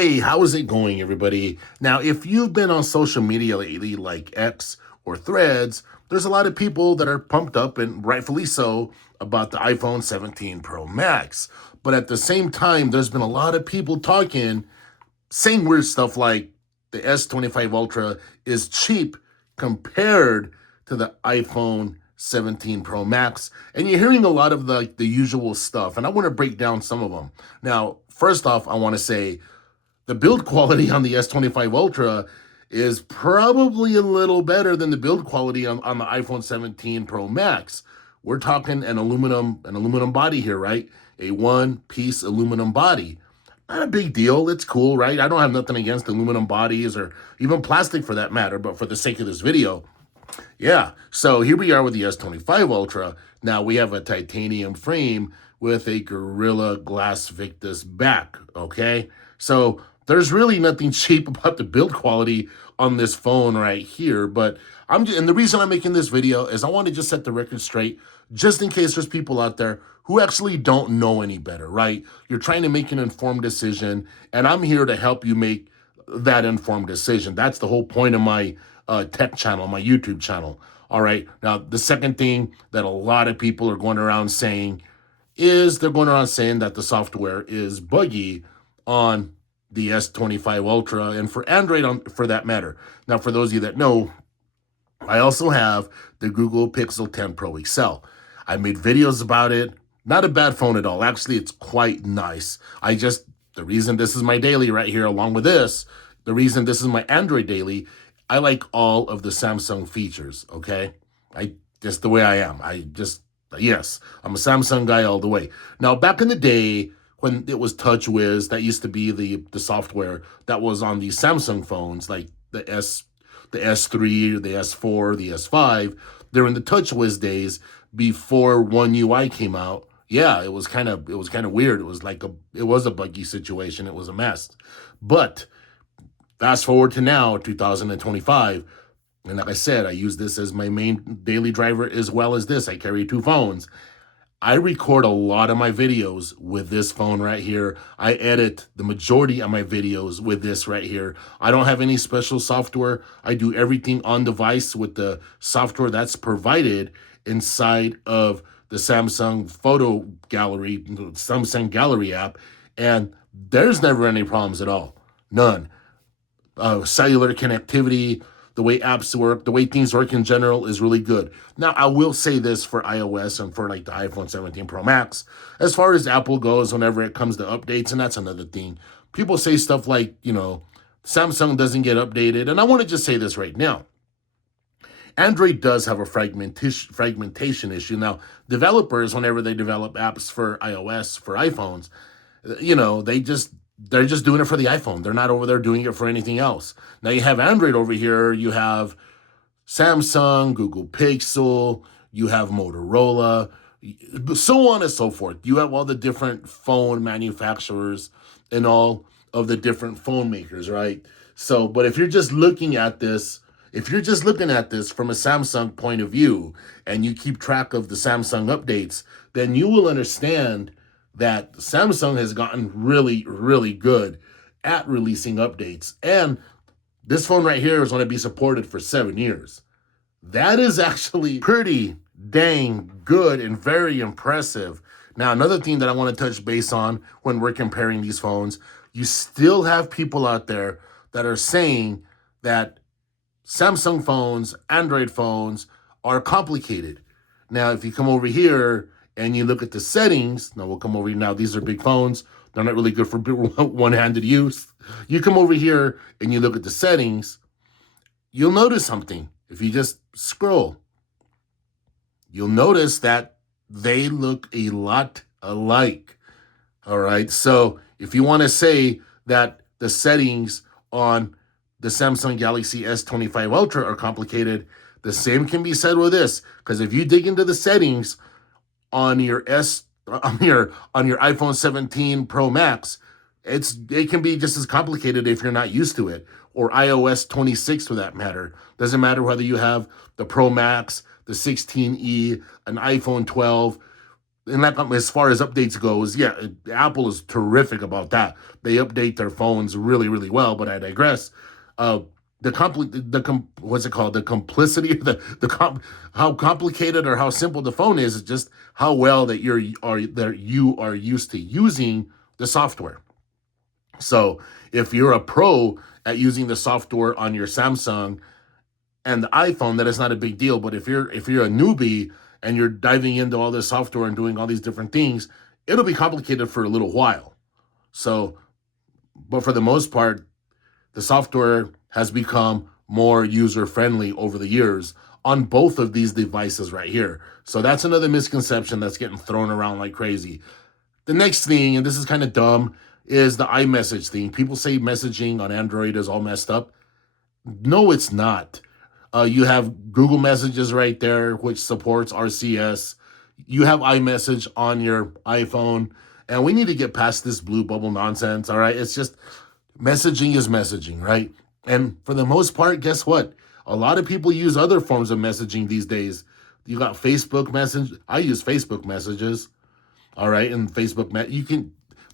Hey, how is it going, everybody? Now, if you've been on social media lately, like X or Threads, there's a lot of people that are pumped up, and rightfully so, about the iPhone 17 Pro Max. But at the same time, there's been a lot of people talking, saying weird stuff like the S25 Ultra is cheap compared to the iPhone 17 Pro Max. And you're hearing a lot of the usual stuff, and I want to break down some of them. Now, first off, I want to say, the build quality on the S25 Ultra is probably a little better than the build quality on the iPhone 17 Pro Max. We're talking an aluminum body here, right? A one-piece aluminum body. Not a big deal. It's cool, right? I don't have nothing against aluminum bodies or even plastic for that matter, but for the sake of this video, yeah. So here we are with the S25 Ultra. Now we have a titanium frame with a Gorilla Glass Victus back, okay? So there's really nothing cheap about the build quality on this phone right here, but and the reason I'm making this video is I want to just set the record straight, just in case there's people out there who actually don't know any better, right? You're trying to make an informed decision, and I'm here to help you make that informed decision. That's the whole point of my tech channel, my YouTube channel. All right. Now, the second thing that a lot of people are going around saying is they're going around saying that the software is buggy on the S25 Ultra and for Android for that matter. Now, for those of you that know, I also have the Google Pixel 10 Pro XL. I made videos about it. Not a bad phone at all. Actually, it's quite nice. The reason this is my daily right here, along with this, the reason this is my Android daily, I like all of the Samsung features, okay? Just the way I am. Yes, I'm a Samsung guy all the way. Now, back in the day, when it was TouchWiz, that used to be the software that was on these Samsung phones, like the S3, the S4, the S5. During the TouchWiz days before One UI came out. Yeah, it was kind of weird. It was a buggy situation. It was a mess. But fast forward to now, 2025, and like I said, I use this as my main daily driver as well as this. I carry two phones. I record a lot of my videos with this phone right here. I edit the majority of my videos with this right here. I don't have any special software. I do everything on device with the software that's provided inside of the Samsung Photo Gallery, Samsung Gallery app, and there's never any problems at all. None. Cellular connectivity, the way apps work, the way things work in general is really good. Now, I will say this for iOS and for like the iPhone 17 Pro Max. As far as Apple goes, whenever it comes to updates, and that's another thing, people say stuff like, Samsung doesn't get updated. And I want to just say this right now. Android does have a fragmentation issue. Now, developers, whenever they develop apps for iOS, for iPhones, they're just doing it for the iPhone. They're not over there doing it for anything else. Now you have Android over here. You have Samsung, Google Pixel, you have Motorola, so on and so forth. You have all the different phone manufacturers and all of the different phone makers, right? So, but if you're just looking at this from a Samsung point of view and you keep track of the Samsung updates, then you will understand that Samsung has gotten really, really good at releasing updates. And this phone right here is going to be supported for 7 years. That is actually pretty dang good and very impressive. Now, another thing that I want to touch base on when we're comparing these phones, you still have people out there that are saying that Samsung phones, Android phones are complicated. Now, if you come over here and you look at the settings, now we'll come over here. Now, these are big phones. They're not really good for one-handed use. You come over here and you look at the settings, you'll notice something. If you just scroll, you'll notice that they look a lot alike. All right. So if you want to say that the settings on the Samsung Galaxy S25 Ultra are complicated, the same can be said with this. Because if you dig into the settings on your iPhone 17 Pro Max, it can be just as complicated if you're not used to it, or iOS 26 for that matter. Doesn't matter whether you have the Pro Max, the 16e, an iPhone 12, and like as far as updates goes, yeah, Apple is terrific about that. They update their phones really, really well. But I digress. Uh, what's it called? The complicity, how complicated or how simple the phone is just how well that you are used to using the software. So if you're a pro at using the software on your Samsung and the iPhone, that is not a big deal. But if you're a newbie and you're diving into all this software and doing all these different things, it'll be complicated for a little while. So, but for the most part, the software has become more user friendly over the years on both of these devices right here. So that's another misconception that's getting thrown around like crazy. The next thing, and this is kind of dumb, is the iMessage thing. People say messaging on Android is all messed up. No, it's not. You have Google Messages right there, which supports RCS. You have iMessage on your iPhone. And we need to get past this blue bubble nonsense, all right? It's just messaging is messaging, right? And for the most part, guess what? A lot of people use other forms of messaging these days. You got Facebook Message. I use Facebook Messages, all right? And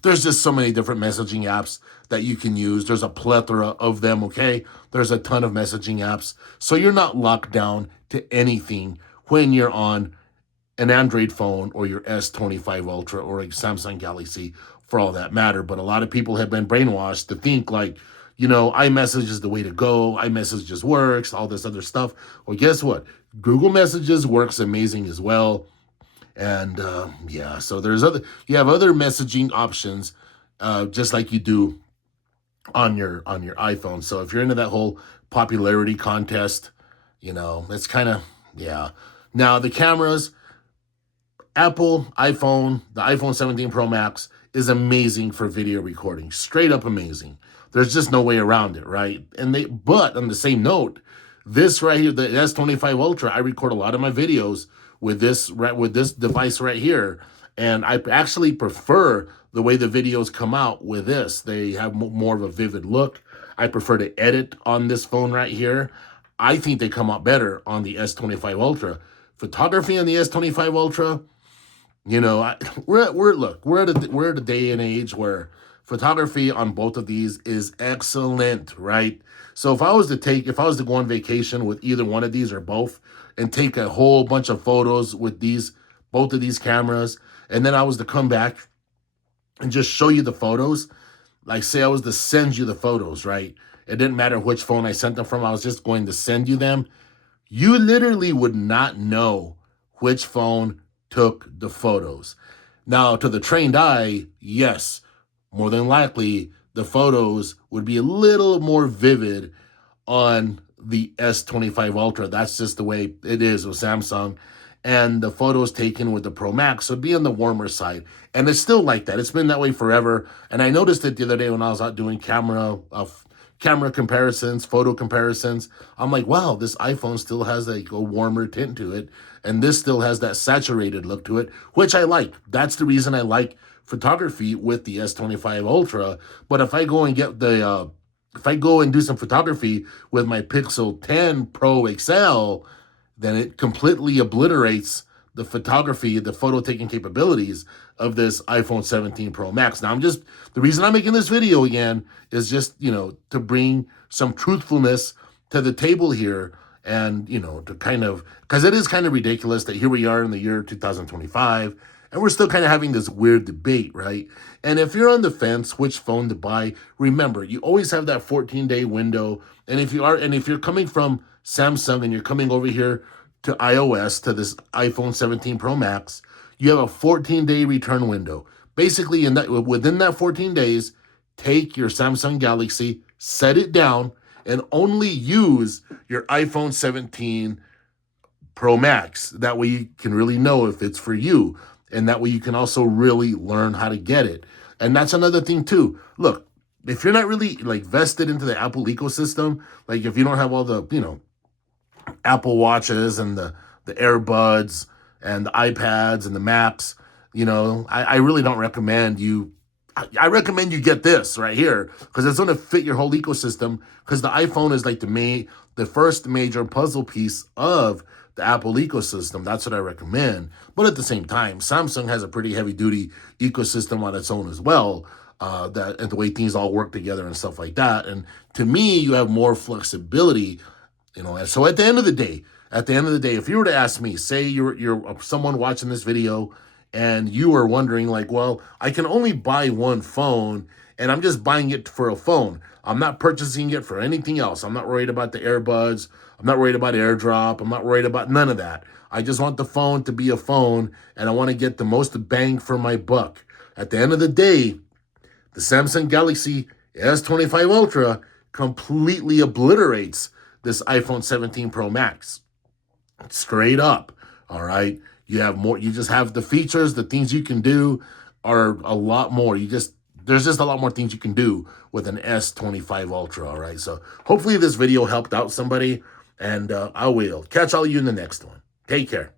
there's just so many different messaging apps that you can use. There's a plethora of them, okay? There's a ton of messaging apps. So you're not locked down to anything when you're on an Android phone or your S25 Ultra or a Samsung Galaxy for all that matter. But a lot of people have been brainwashed to think like, iMessage is the way to go. iMessage just works, all this other stuff. Well, guess what? Google Messages works amazing as well. And yeah, so you have other messaging options, just like you do on your iPhone. So if you're into that whole popularity contest, it's kind of, yeah. Now the cameras, the iPhone 17 Pro Max is amazing for video recording, straight up amazing. There's just no way around it, right? But on the same note, this right here, the S25 Ultra, I record a lot of my videos with this device right here, and I actually prefer the way the videos come out with this. They have more of a vivid look. I prefer to edit on this phone right here. I think they come out better on the S25 Ultra. Photography on the S25 Ultra, we're at a day and age where photography on both of these is excellent, right? So if I was to go on vacation with either one of these or both and take a whole bunch of photos with both of these cameras, and then I was to come back and just show you the photos, like say I was to send you the photos, right? It didn't matter which phone I sent them from. I was just going to send you them. You literally would not know which phone took the photos. Now, to the trained eye, yes, more than likely, the photos would be a little more vivid on the S25 Ultra. That's just the way it is with Samsung. And the photos taken with the Pro Max would be on the warmer side. And it's still like that. It's been that way forever. And I noticed it the other day when I was out doing camera comparisons, photo comparisons. I'm like, wow, this iPhone still has a warmer tint to it. And this still has that saturated look to it, which I like. That's the reason I like photography with the S25 Ultra. But if I go and do some photography with my Pixel 10 Pro XL, then it completely obliterates the photo taking capabilities of this iPhone 17 Pro Max. Now, the reason I'm making this video again is just, to bring some truthfulness to the table here and, to kind of, because it is kind of ridiculous that here we are in the year 2025 and we're still kind of having this weird debate, right? And if you're on the fence which phone to buy, remember, you always have that 14-day window. And if you're coming from Samsung and you're coming over here to iOS, to this iPhone 17 Pro Max, you have a 14-day return window. Basically, within that 14 days, take your Samsung Galaxy, set it down, and only use your iPhone 17 Pro Max. That way you can really know if it's for you. And that way you can also really learn how to get it. And that's another thing too. Look, if you're not really vested into the Apple ecosystem, like if you don't have all the, Apple Watches and the AirBuds and the iPads and the Maps, I really don't recommend you. I recommend you get this right here because it's going to fit your whole ecosystem, because the iPhone is like the first major puzzle piece of the Apple ecosystem, that's what I recommend. But at the same time, Samsung has a pretty heavy duty ecosystem on its own as well. That and the way things all work together and stuff like that. And to me, you have more flexibility, you know. And so at the end of the day, if you were to ask me, say you're someone watching this video and you are wondering like, well, I can only buy one phone and I'm just buying it for a phone. I'm not purchasing it for anything else. I'm not worried about the earbuds. I'm not worried about AirDrop. I'm not worried about none of that. I just want the phone to be a phone and I want to get the most bang for my buck. At the end of the day, the Samsung Galaxy S25 Ultra completely obliterates this iPhone 17 Pro Max. Straight up, all right? You have more, you just have the features, the things you can do are a lot more. There's just a lot more things you can do with an S25 Ultra, all right? So hopefully this video helped out somebody, and I will catch all of you in the next one. Take care.